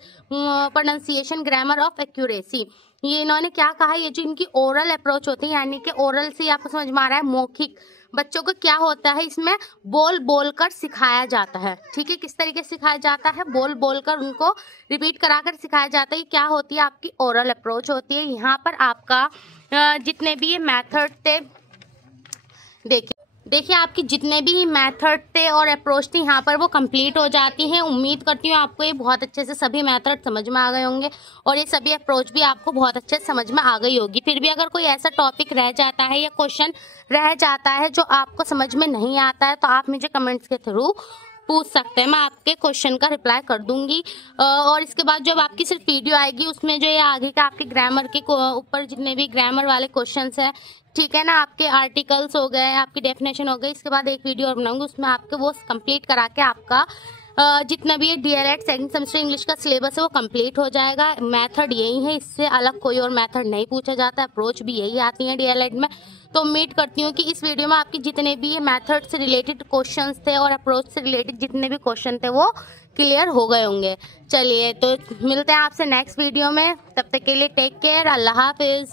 pronunciation, grammar of accuracy। ये इन्होंने क्या कहा, ये जो इनकी ओरल अप्रोच होती है, यानी कि ओरल से आपको समझ में आ रहा है मौखिक, बच्चों को क्या होता है इसमें बोल बोल कर सिखाया जाता है। ठीक है, किस तरीके से सिखाया जाता है, बोल बोल कर उनको रिपीट कराकर सिखाया जाता है। क्या होती है आपकी ओरल अप्रोच होती है। यहाँ पर आपका जितने भी ये मेथड थे, देखिए आपकी जितने भी मेथड थे और अप्रोच थी यहाँ पर वो कंप्लीट हो जाती हैं। उम्मीद करती हूँ आपको ये बहुत अच्छे से सभी मेथड समझ में आ गए होंगे और ये सभी अप्रोच भी आपको बहुत अच्छे से समझ में आ गई होगी। फिर भी अगर कोई ऐसा टॉपिक रह जाता है या क्वेश्चन रह जाता है जो आपको समझ में नहीं आता है तो आप मुझे कमेंट्स के थ्रू पूछ सकते हैं, मैं आपके क्वेश्चन का रिप्लाई कर दूंगी। और इसके बाद जब आपकी सिर्फ वीडियो आएगी उसमें जो ये आगे का आपके ग्रामर के ऊपर जितने भी ग्रामर वाले क्वेश्चंस हैं, ठीक है ना, आपके आर्टिकल्स हो गए, आपकी डेफिनेशन हो गई, इसके बाद एक वीडियो और बनाऊंगी उसमें आपके वो कंप्लीट करा के आपका जितना भी डीएलएड सेकंड सेमेस्टर इंग्लिश का सिलेबस है वो कंप्लीट हो जाएगा। मेथड यही है, इससे अलग कोई और मेथड नहीं पूछा जाता, अप्रोच भी यही आती है डीएलएड में। तो उम्मीद करती हूँ कि इस वीडियो में आपके जितने भी ये मेथड से रिलेटेड क्वेश्चंस थे और अप्रोच से रिलेटेड जितने भी क्वेश्चन थे वो क्लियर हो गए होंगे। चलिए तो मिलते हैं आपसे नेक्स्ट वीडियो में, तब तक के लिए टेक केयर, अल्लाह हाफिज।